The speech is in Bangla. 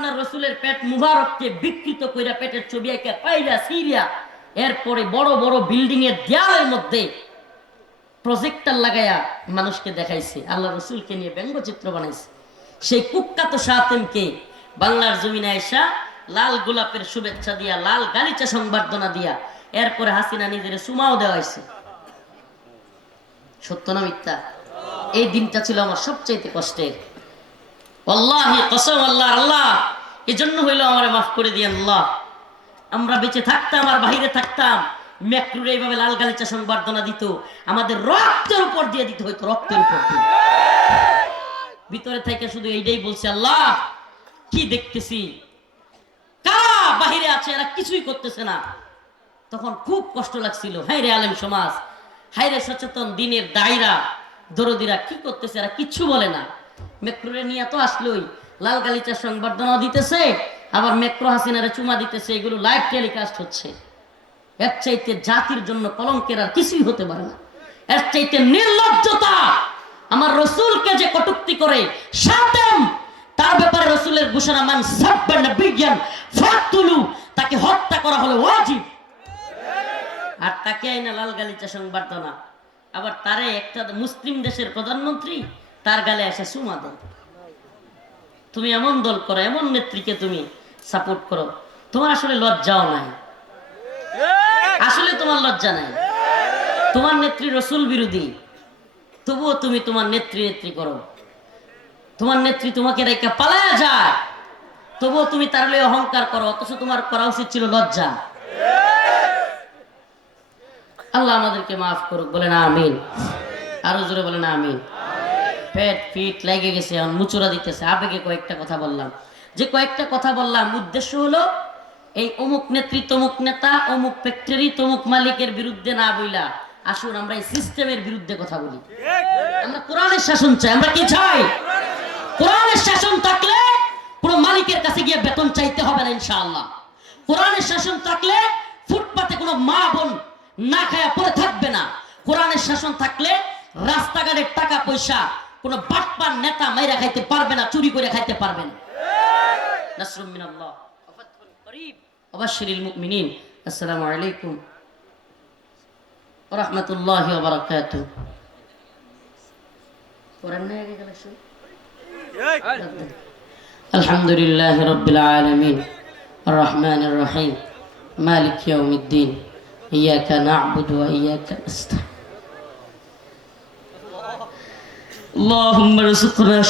আপনার রসুলের পেট মুবারককে বিকৃত কইরা পেটের ছবি একে পাইলা সিরিয়া এরপরে বড় বড় বিল্ডিং এর দেয়ালের মধ্যে প্রজেক্টর লাগায়া মানুষকে দেখাইছে, আল্লাহ রসুলকে নিয়ে ব্যঙ্গচিত্র বানাইছে। সেই কুখ্যাত সাতেমকে বাংলার জমিনে আয়সা লাল গোলাপের শুভেচ্ছা দিয়া, লাল গালিচা সংবর্ধনা দিয়া, এরপরে হাসিনা নিজের সুমাও দেওয়া হয়েছে সত্য না মিথ্যা? এই দিনটা ছিল আমার সবচাইতে কষ্টের। আল্লাহি কসম আল্লাহ আল্লাহ। এই জন্য হইল আমার মাফ করে দিয়ে আল্লাহ। আমরা বেঁচে থাকতাম আর বাইরে থাকতাম। ম্যাক্রুর এইভাবে লাল গালিচা সংবর্ধনা দিত। আমাদের রক্তের উপর দিয়ে দিতে হইতো, রক্তের উপর ভিতরে থেকে শুধু এইটাই বলছে, আল্লাহ, কি দেখতেছি? কারা বাহিরে আছে, এরা কিছুই করতেছে না। তখন খুব কষ্ট লাগছিল। হাই রে আলেম সমাজ হাই রে সচেতন দিনের দায়রা, দরদিরা কি করতেছে, এরা কিচ্ছু বলে না। মেক্রোরে নিয়ে তো আসলোই। লাল গালিচার সংবর্ধনা দিতেছে, আবার মেক্রো হাসিনারে চুমা দিতেছে, এগুলো লাইভ টেলিকাস্ট হচ্ছে। এর চাইতে জাতির জন্য কলঙ্কের আর কিছুই হতে পারে না। এর চাইতে নির্লজ্জতা আমার রসুলকে যে কটুক্তি করে সাতেম তার ব্যাপারে রসুলের ঘোষণা মান সাব্বান বিজ্ঞান ফাতুলু তাকে হত্যা করা হলো ওয়াজিব। আর তাকে আইনা লাল গালিচা সংবর্ধনা। আবার তারে একটা মুসলিম দেশের প্রধানমন্ত্রী তার গালে এসে সুমা দেয় তুমি এমন দল করো, এমন নেত্রীকে তুমি সাপোর্ট করো। তোমার আসলে লজ্জাও নাই। আসলে তোমার লজ্জা নাই। তোমার নেত্রী রসুল বিরোধী। তবুও তুমি তোমার নেত্রী নেত্রী করো। তোমার নেত্রী তোমাকে রেখে পালায়া যায়। তবুও তুমি তার অহংকার করো, অথচ তোমার করা উচিত ছিল লজ্জা। আল্লাহ আমাদেরকে মাফ করুক, বলেন আমিন। আরও জোরে বলেন আমিন। পেট ফিট লেগে গেছে, এখন মুচুরা দিতেছে, আবেগে কয়েকটা কথা বললাম। যে কয়েকটা কথা বললাম, উদ্দেশ্য হলো, এই অমুক নেত্রী, তমুক নেতা, অমুক ফ্যাক্টরি, তমুক মালিকের বিরুদ্ধে না বইলা, আসুন আমরা এই সিস্টেমের বিরুদ্ধে কথা বলি। আমরা কোরআনের শাসন চাই, আমরা কি চাই? কোরআনের শাসন থাকলে কোনো মালিকের কাছে গিয়ে বেতন চাইতে হবে না, ইনশাআল্লাহ। কোরআনের শাসন থাকলে ফুটপাতে কোনো মা বোন না খায়া পড়ে থাকবে না। কোরআনের শাসন থাকলে রাস্তাঘাটের টাকা পয়সা কোন বাটপার নেতা মাইরা খাইতে পারবে না চুরি করে খাইতে পারবে না নাসরুম মিনাল্লাহ অবাশরিল মুমিনিন আসসালামু আলাইকুম ওয়া রাহমাতুল্লাহি ওয়া বারাকাতু الحمد لله رب العالمين الرحمن الرحيم مالك يوم الدين إياك نعبد وإياك نستعين اللهم ارزقنا